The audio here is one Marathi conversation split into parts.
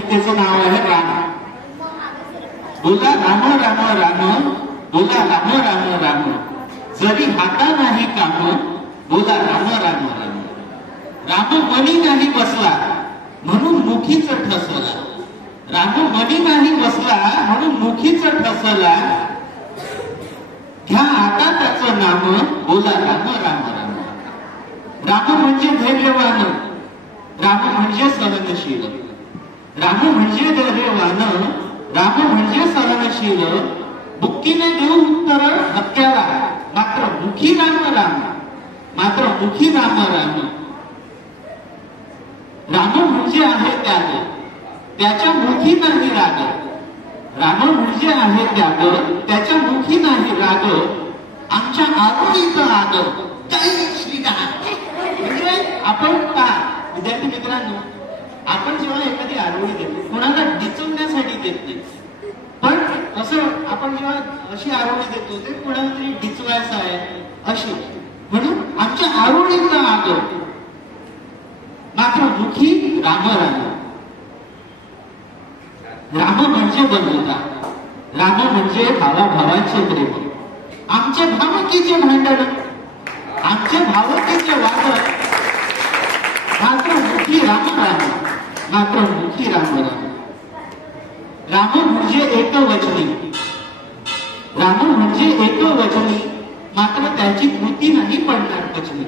कवितेचं नाव आहे राम. बोला राम राम राम, बोला राम राम राम, जरी हाता नाही काम, बोला राम राम राम. राम मनी नाही बसला म्हणून मुखीच ठसला, राम मनी नाही बसला म्हणून मुखीच ठसला, घ्या आता त्याचं नाम, बोला राम राम राम. राम म्हणजे धैर्यवान, राम म्हणजे सहनशील, राम म्हणजे धैर्यवान, राम म्हणजे सहनशील, बुक्कीने देऊ उत्तर हत्याला, मात्र मुखी राम राम, मात्र मुखी राम राम. राम म्हणजे आहे त्याग, त्याच्या मुखी नाही राग, राम म्हणजे आहे त्याग, त्याच्या मुखी नाही राग, आमच्या आरोळीत आग, जय श्रीराम. म्हणजे आपण विद्यार्थी मित्रांनो, आपण जेव्हा एखादी आरोळी देतो कोणाला डिचवण्यासाठी देत नाही, पण असं आपण जेव्हा अशी आरोळी देतो ते कोणाला तरी डिचवायचं आहे अशी, म्हणून आमच्या आरोळीचा आग, मात्र मुखी राम राम. राम म्हणजे बंधुता, राम म्हणजे भावाभावांचे प्रेम, आमचे भावकीचे भांडण, आमचे भावकीचे वाद, मात्र मुखी राम राम, मात्र मुखी राम राम. राम म्हणजे एकवचनी, राम म्हणजे एकवचनी, मात्र त्याची कृती नाही पडणार पचनी.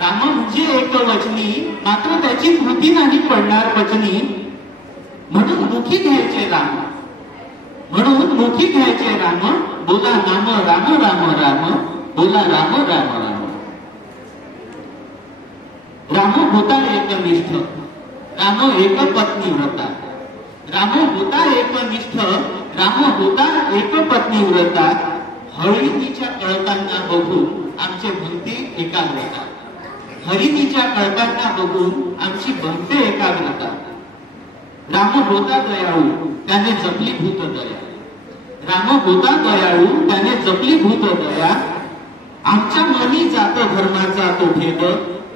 राम म्हणजे एकवचनी, मात्र त्याची कृती नाही पडणार पचनी, म्हणून मुखी घ्यायचे राम, म्हणून मुखी घ्यायचे राम, बोला नाम राम राम राम, बोला राम राम राम. राम होता एकनिष्ठ, राम एक पत्नी व्रता, राम होता एकनिष्ठ, राम होता एक पत्नी व्रता, हरिणीच्या कळपांना बघून आमचे भक्ती एकाग्रता, हरिणीच्या कळपांना बघून आमची भक्ती एकाग्रता. राम होता दयाळू, त्याने जपली भूत दया, राम होता दयाळू, त्याने जपली भूत दया, आमच्या मनी जात धर्माचा तो भेद,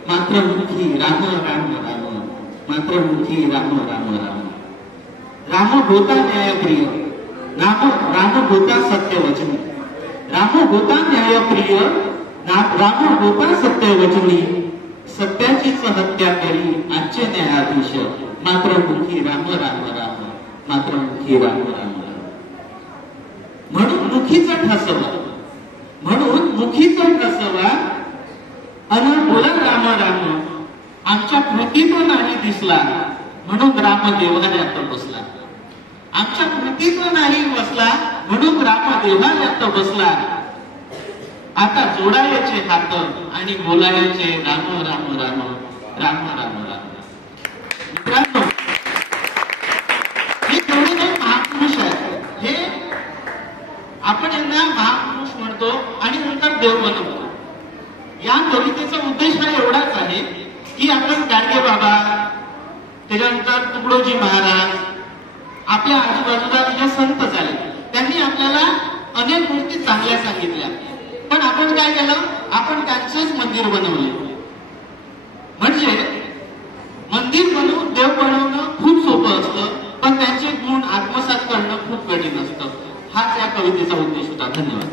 मात्र मुखी राम राम राम, मात्र मुखी राम राम राम. राम होता न्यायप्रिय, राम होता सत्यवचनी, राम होता न्यायप्रिय, राम होता सत्यवचनी, सत्याचीच हत्या करी आजचे न्यायाधीश, मात्र मुखी राम राम राम, मात्र मुखी राम राम राम. म्हणून मुखीचा ठसवा, म्हणून मुखीचा ठसवा, अन बोला राम राम, आमच्या कृतीतून नाही दिसला म्हणून राम देवालयात बसला, आमच्या कृतीतून नाही बसला म्हणून राम देवालयात बसला. आता जोडायचे हात आणि बोलायचे राम राम राम, राम राम राम. मित्रांनो, हे जेवढे काही महापुरुष आहेत, हे आपण यांना महापुरुष म्हणतो आणि नंतर देव बनवतो. या कवितेचा उद्देश हा एवढाच आहे की आपण गाडगे बाबा, त्याच्यानंतर तुकडोजी महाराज, आपल्या आजूबाजूला जे संत झाले त्यांनी आपल्याला अनेक गोष्टी चांगल्या सांगितल्या, पण आपण काय केलं, आपण त्यांचेच मंदिर बनवले. म्हणजे मंदिर बनवून देव बनवणं खूप सोपं असतं, पण त्यांचे गुण आत्मसात करणं खूप कठीण असतं. हाच या कवितेचा उद्देश होता. धन्यवाद.